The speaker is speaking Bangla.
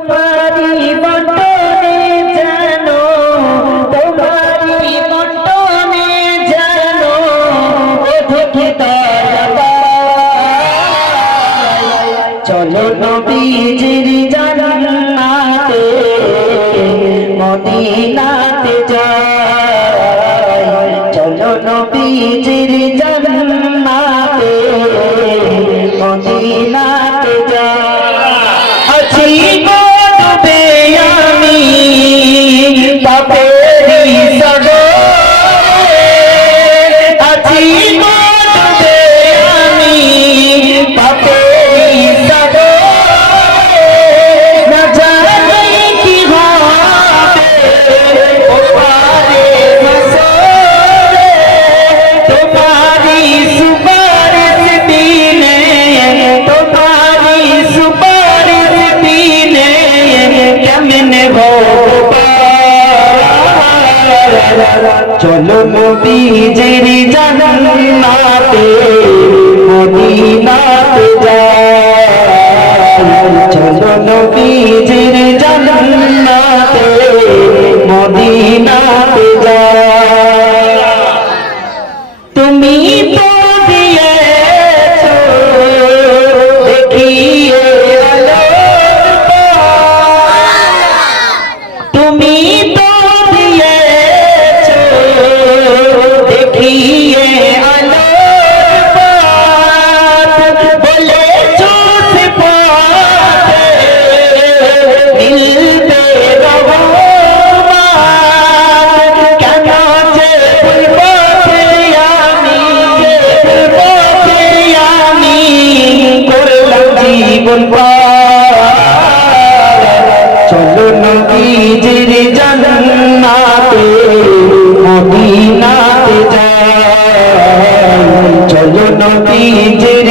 তোমারি বটনে জানো, তোমারি বটনে জানো, দেখে দয়া চলো নবীজির জান্নাতে মদিনাতে যাই, চলো নবীজির জান্নাতে মদিনাতে যাই। আছি গো ডুবে আমি পাপেরই সাগরে, আছি গো ডুবে আমি পাপেরই সাগরে, না জানি কি হবে ওপারে হাসরে, তোমারি সুপারিশ দিনে, তোমারি সুপারিশ দিনে কেমনে হবে। চলো নবীজির জান্নাতে মদিনাতে যাই, চলো নবীজির জান্নাতে মদিনাতে যাই। তুমি তো দিয়েছো দেখিয়ে আলোর পথ, তুমি তো দিয়েছো দেখিয়ে আলোর পথ, বলেছো সে পথে মিলবে রহমত, কেন যে ভুল পথে আমি, ভুল পথে আমি করলাম জীবন পার। চলো নবীজির জান্নাতে মদিনাতে যাই, চলো নবীজির